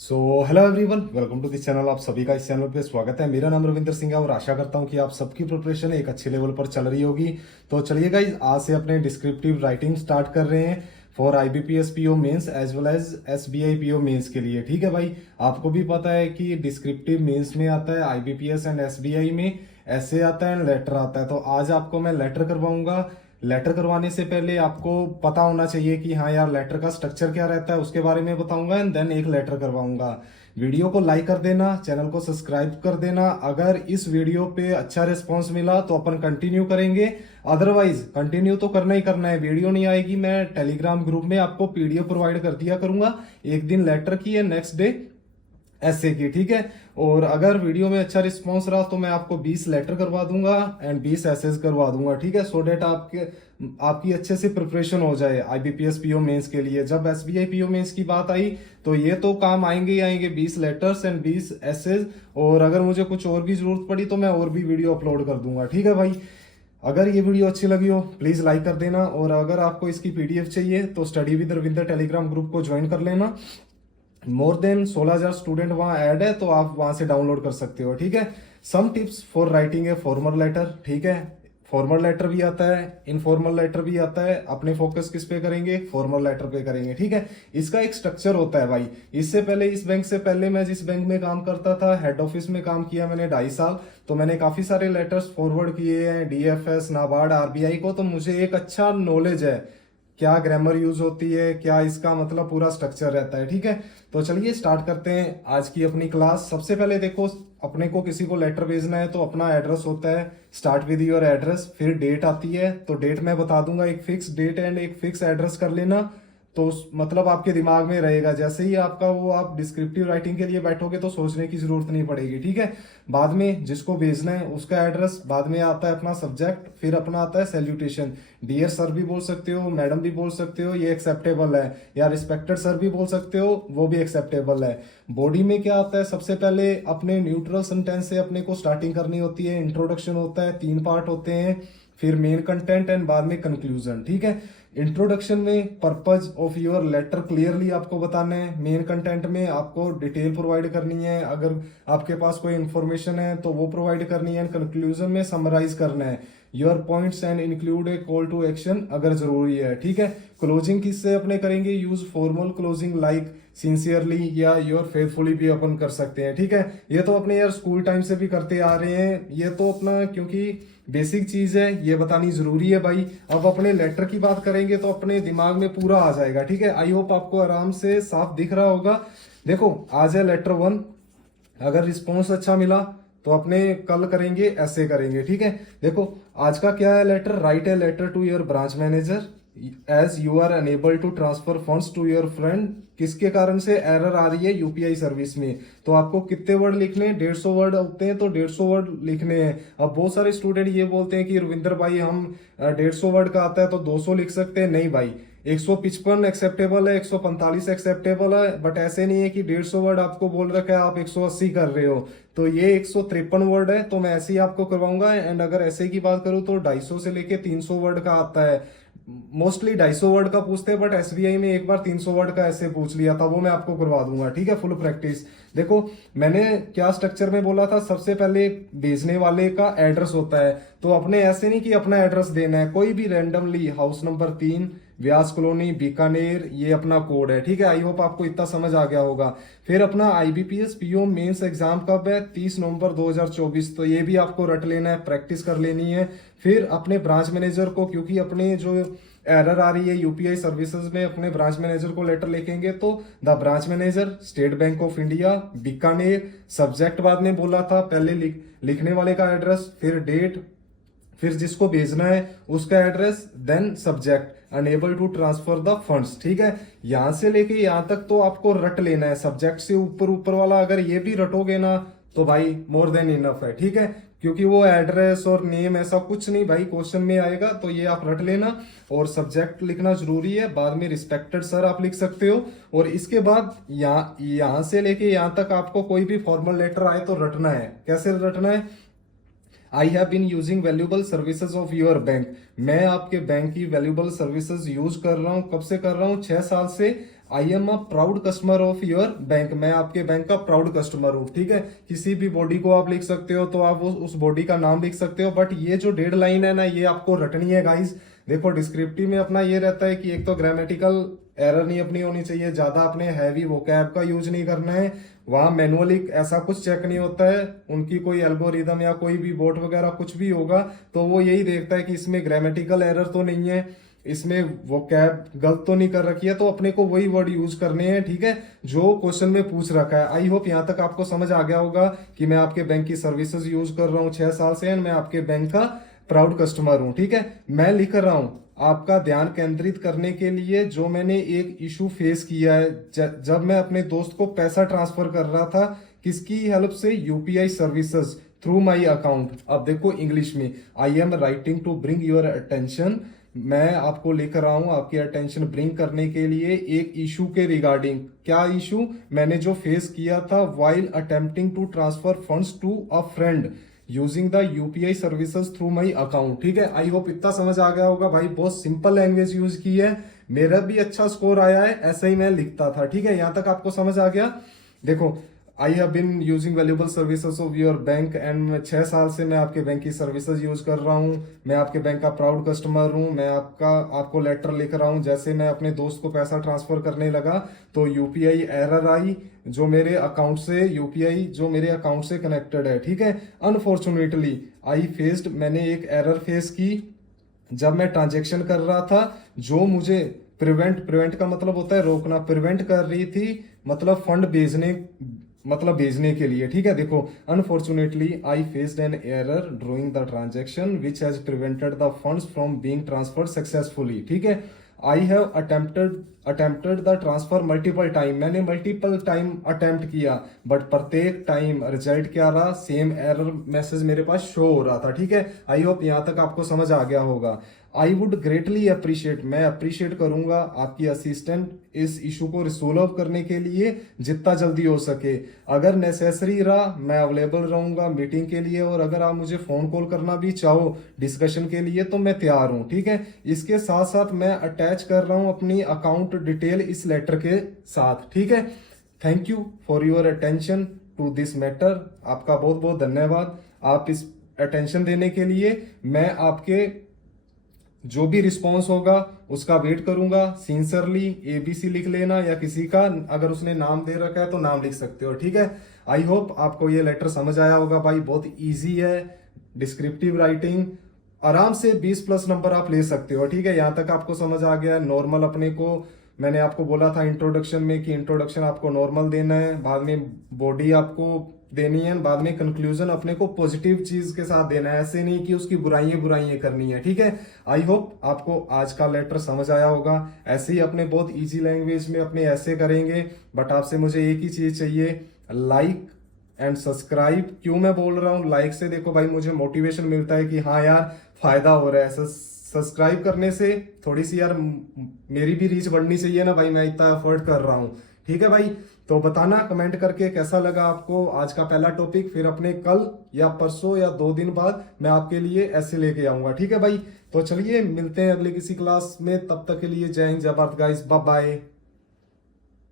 So hello everyone, welcome to this channel. आप सभी का इस चैनल पे स्वागत है। मेरा नाम रविंदर सिंह है और आशा करता हूं कि आप सबकी प्रिपरेशन एक अच्छे लेवल पर चल रही होगी। तो चलिए गाइज, आज से अपने डिस्क्रिप्टिव राइटिंग स्टार्ट कर रहे हैं for IBPS PO mains as well as SBI PO mains के लिए। ठीक है भाई, आपको भी पता है कि डिस्क्रिप्टिव मेंस में आता है आईबीपीएस एंड एसबीआई में ऐसे आता है, लेटर आता है। तो आज आपको मैं लेटर करवाऊंगा। लेटर करवाने से पहले आपको पता होना चाहिए कि हाँ यार, लेटर का स्ट्रक्चर क्या रहता है, उसके बारे में बताऊंगा एंड देन एक लेटर करवाऊंगा। वीडियो को लाइक कर देना, चैनल को सब्सक्राइब कर देना। अगर इस वीडियो पे अच्छा रिस्पांस मिला तो अपन कंटिन्यू करेंगे, अदरवाइज कंटिन्यू तो करना ही करना है। वीडियो नहीं आएगी, मैं टेलीग्राम ग्रुप में आपको पीडीएफ प्रोवाइड कर दिया करूंगा। एक दिन लेटर की है, नेक्स्ट डे ऐसे की। ठीक है, और अगर वीडियो में अच्छा रिस्पांस रहा तो मैं आपको 20 लेटर करवा दूंगा एंड 20 एसेज करवा दूंगा। ठीक है, सो डेट आपकी अच्छे से प्रिपरेशन हो जाए आईबीपीएस पीओ मेंस के लिए। जब एसबीआई पीओ मेंस की बात आई तो ये तो काम आएंगे ही आएंगे, 20 लेटर्स एंड 20 एसेज। और अगर मुझे कुछ और भी जरूरत पड़ी तो मैं और भी वीडियो अपलोड कर दूंगा। ठीक है भाई, अगर ये वीडियो अच्छी लगी हो प्लीज लाइक कर देना, और अगर आपको इसकी पीडीएफ चाहिए तो study with Ravinder Telegram group को ज्वाइन कर लेना। मोर देन 16,000 स्टूडेंट वहां ऐड है, तो आप वहां से डाउनलोड कर सकते हो। ठीक है, some tips for writing a formal letter. ठीक है, फॉर्मल लेटर भी आता है, इनफॉर्मल लेटर भी आता है। अपने फोकस किस पे करेंगे? फॉर्मल लेटर पे करेंगे। ठीक है, इसका एक स्ट्रक्चर होता है भाई। इससे पहले, इस बैंक से पहले मैं जिस बैंक में काम करता था, हेड ऑफिस में काम किया मैंने 2.5 साल। तो मैंने काफी सारे लेटर्स फॉरवर्ड किए हैं डीएफएस, नाबार्ड, आरबीआई को। तो मुझे एक अच्छा नॉलेज है क्या ग्रामर यूज होती है, क्या इसका मतलब पूरा स्ट्रक्चर रहता है। ठीक है, तो चलिए स्टार्ट करते हैं आज की अपनी क्लास। सबसे पहले देखो, अपने को किसी को लेटर भेजना है तो अपना एड्रेस होता है, स्टार्ट विद योर एड्रेस। फिर डेट आती है, तो डेट मैं बता दूंगा, एक फिक्स डेट एंड एक फिक्स एड्रेस कर लेना। तो मतलब आपके दिमाग में रहेगा। जैसे ही आपका वो आप डिस्क्रिप्टिव राइटिंग के लिए बैठोगे तो सोचने की जरूरत नहीं पड़ेगी। ठीक है, बाद में जिसको भेजना है उसका एड्रेस, बाद में आता है अपना सब्जेक्ट, फिर अपना आता है सैल्यूटेशन। डियर सर भी बोल सकते हो, मैडम भी बोल सकते हो, ये एक्सेप्टेबल है। या रिस्पेक्टेड सर भी बोल सकते हो, वो भी एक्सेप्टेबल है। बॉडी में क्या आता है? सबसे पहले अपने न्यूट्रल सेंटेंस से अपने को स्टार्टिंग करनी होती है। इंट्रोडक्शन होता है, 3 पार्ट होते हैं, फिर मेन कंटेंट एंड बाद में कंक्लूजन। ठीक है, इंट्रोडक्शन में purpose of your letter clearly आपको बताना है। मेन कंटेंट में आपको डिटेल प्रोवाइड करनी है, अगर आपके पास कोई इंफॉर्मेशन है तो वो प्रोवाइड करनी है। कंक्लूजन में समराइज करना है your points and include a call to action अगर जरूरी है। ठीक है, क्लोजिंग किससे अपने करेंगे? Use formal closing like sincerely या योर फेथफुली भी अपन कर सकते हैं। ठीक है, ये तो अपने यार स्कूल टाइम से भी करते आ रहे हैं, ये तो अपना क्योंकि बेसिक चीज है, ये बतानी जरूरी है भाई। अब अपने लेटर की बात करेंगे तो अपने दिमाग में पूरा आ जाएगा। ठीक है, आई होप आपको आराम से साफ दिख रहा होगा। देखो, आज है लेटर 1। अगर रिस्पॉन्स अच्छा मिला तो अपने कल करेंगे, ऐसे करेंगे। ठीक है, देखो आज का क्या है letter? Write a letter to your branch manager as you are unable to transfer funds to your friend. किसके कारण से एरर आ रही है? यूपीआई सर्विस में। तो आपको कितने वर्ड लिखने हैं? 150 वर्ड होते हैं, तो 150 वर्ड लिखने हैं। अब बहुत सारे स्टूडेंट ये बोलते हैं कि रविंदर भाई हम 150 वर्ड का आता है तो 200 लिख सकते हैं। नहीं भाई, 155 एक्सेप्टेबल है, 145 एक्सेप्टेबल है, बट ऐसे नहीं है कि 150 वर्ड आपको बोल रखा है आप 180 कर रहे हो। तो ये 153 वर्ड है, तो मैं ऐसे ही आपको करवाऊंगा। एंड अगर ऐसे की बात करूं तो 250 से लेके 300 वर्ड का आता है। मोस्टली 250 वर्ड का पूछते हैं, बट एसबीआई में एक बार 300 वर्ड का ऐसे पूछ लिया था, वो मैं आपको करवा दूंगा। ठीक है, फुल प्रैक्टिस। देखो मैंने क्या स्ट्रक्चर में बोला था, सबसे पहले भेजने वाले का एड्रेस होता है। तो अपने ऐसे नहीं कि अपना एड्रेस देना है, कोई भी रैंडमली, हाउस नंबर 3 व्यास कॉलोनी बीकानेर, ये अपना कोड है। ठीक है, आई होप आपको इतना समझ आ गया होगा। फिर अपना आईबीपीएस पीओ मेंस एग्जाम कब है? 30 नवंबर 2024। तो ये भी आपको रट लेना है, प्रैक्टिस कर लेनी है। फिर अपने ब्रांच मैनेजर को, क्योंकि अपने जो एरर आ रही है यूपीआई सर्विसेज में, अपने ब्रांच मैनेजर को लेटर लिखेंगे। तो the branch manager, state bank of India, Bikaner. Subject बाद में बोला था, पहले लिखने वाले का एड्रेस, फिर डेट, फिर जिसको भेजना है उसका address, then subject, unable to transfer the funds. ठीक है, यहां से लेके यहां तक तो आपको रट लेना है। सब्जेक्ट से ऊपर ऊपर वाला अगर ये भी रटोगे ना तो भाई मोर देन इनफ है। ठीक है, क्योंकि वो एड्रेस और नेम ऐसा कुछ नहीं भाई क्वेश्चन में आएगा, तो ये आप रट लेना। और सब्जेक्ट लिखना जरूरी है, बाद में रिस्पेक्टेड सर आप लिख सकते हो। और इसके बाद यहां से लेके यहां तक आपको कोई भी फॉर्मल लेटर आए तो रटना है। कैसे रटना है? I have been using valuable services of your bank. मैं आपके बैंक की वैल्यूबल सर्विसेज यूज कर रहा हूँ। कब से कर रहा हूँ? 6 साल से। I am a proud customer of your bank, मैं आपके बैंक का प्राउड कस्टमर हूँ, ठीक है। किसी भी बॉडी को आप लिख सकते हो तो आप उस बॉडी का नाम लिख सकते हो, बट ये जो डेढ़ लाइन है ना, ये आपको रटनी है गाइस। देखो डिस्क्रिप्टिव में अपना ये रहता है कि एक तो ग्रामेटिकल एरर नहीं अपनी होनी चाहिए, ज्यादा अपने हैवी वोकैब का यूज नहीं करना है, वहां मैनुअली ऐसा कुछ चेक नहीं होता है, उनकी कोई एल्गोरिदम या कोई भी बोट वगैरह कुछ भी होगा तो वो यही देखता है कि इसमें ग्रामेटिकल एरर तो नहीं है, इसमें वो कैब गलत तो नहीं कर रखी है, तो अपने को वही वर्ड यूज करने हैं, ठीक है, जो क्वेश्चन में पूछ रखा है। आई होप यहाँ तक आपको समझ आ गया होगा कि मैं आपके बैंक की सर्विसेज यूज कर रहा हूँ 6 साल से एंड मैं आपके बैंक का प्राउड कस्टमर हूँ, ठीक है। मैं लिख रहा हूँ आपका ध्यान केंद्रित करने के लिए, जो मैंने एक इशू फेस किया है जब मैं अपने दोस्त को पैसा ट्रांसफर कर रहा था, किसकी हेल्प से, UPI services through my account. अब देखो इंग्लिश में, I am writing to bring your attention, मैं आपको लिख रहा हूं आपकी अटेंशन ब्रिंग करने के लिए एक इशू के रिगार्डिंग। क्या इशू, मैंने जो फेस किया था while attempting to transfer funds to a friend using the UPI services through my account, ठीक है। आई होप इतना समझ आ गया होगा भाई, बहुत सिंपल लैंग्वेज यूज की है, मेरा भी अच्छा स्कोर आया है, ऐसा ही मैं लिखता था, ठीक है। यहां तक आपको समझ आ गया। देखो I have been using valuable services of your bank and 6 साल से मैं आपके बैंक की सर्विसेज यूज कर रहा हूँ, मैं आपके बैंक का प्राउड कस्टमर हूँ, मैं आपको लेटर लिख रहा हूँ, जैसे मैं अपने दोस्त को पैसा ट्रांसफर करने लगा तो यूपीआई एरर आई जो मेरे अकाउंट से, यूपीआई जो मेरे अकाउंट से कनेक्टेड है, ठीक है। अनफॉर्चुनेटली आई फेस्ड, मैंने एक एरर फेस की जब मैं ट्रांजेक्शन कर रहा था, जो मुझे प्रिवेंट का मतलब होता है रोकना, प्रिवेंट कर रही थी, मतलब फंड भेजने के लिए, ठीक है। देखो unfortunately I faced an error during the transaction which has prevented the funds from being transferred successfully, ठीक है। I have attempted the transfer multiple time, मैंने मल्टीपल टाइम अटेम्प्ट किया, बट प्रत्येक टाइम रिजल्ट क्या रहा, सेम एरर मैसेज मेरे पास show हो रहा था, ठीक है। आई होप यहां तक आपको समझ आ गया होगा। आई वुड ग्रेटली अप्रिशिएट, मैं अप्रिशिएट करूंगा आपकी असिस्टेंट इस इशू को रिसोल्व करने के लिए जितना जल्दी हो सके, अगर नेसेसरी रहा मैं अवेलेबल रहूंगा मीटिंग के लिए, और अगर आप मुझे फोन कॉल करना भी चाहो डिस्कशन के लिए तो मैं तैयार हूं, ठीक है। इसके साथ साथ मैं अटैच कर रहा हूं अपनी अकाउंट डिटेल इस लेटर के साथ, ठीक है। Thank you for your attention to this matter, आपका बहुत बहुत धन्यवाद आप इस अटेंशन देने के लिए। मैं आपके जो भी रिस्पॉन्स होगा उसका वेट करूंगा। सिंसियरली एबीसी लिख लेना, या किसी का अगर उसने नाम दे रखा है तो नाम लिख सकते हो, ठीक है। आई होप आपको ये लेटर समझ आया होगा भाई, बहुत इजी है, डिस्क्रिप्टिव राइटिंग, आराम से 20+ नंबर आप ले सकते हो, ठीक है। यहां तक आपको समझ आ गया। नॉर्मल अपने को मैंने आपको बोला था इंट्रोडक्शन में कि इंट्रोडक्शन आपको नॉर्मल देना है, बाद में बॉडी आपको देनी है, बाद में कंक्लूजन अपने को पॉजिटिव चीज के साथ देना है, ऐसे नहीं कि उसकी बुराइयां करनी है, ठीक है। आई होप आपको आज का लेटर समझ आया होगा। ऐसे ही अपने बहुत इजी लैंग्वेज में अपने ऐसे करेंगे, बट आपसे मुझे एक ही चीज चाहिए, लाइक एंड सब्सक्राइब। क्यों मैं बोल रहा हूँ लाइक से, देखो भाई मुझे मोटिवेशन मिलता है कि हाँ यार फायदा हो रहा है, सब्सक्राइब करने से थोड़ी सी यार मेरी भी रीच बढ़नी चाहिए ना भाई, मैं इतना एफर्ट कर रहा हूँ, ठीक है भाई। तो बताना कमेंट करके कैसा लगा आपको आज का पहला टॉपिक, फिर अपने कल या परसों या 2 दिन बाद मैं आपके लिए ऐसे लेके आऊंगा, ठीक है भाई। तो चलिए मिलते हैं अगले किसी क्लास में, तब तक के लिए जय हिंद जय भारत गाइस, बाय बाय।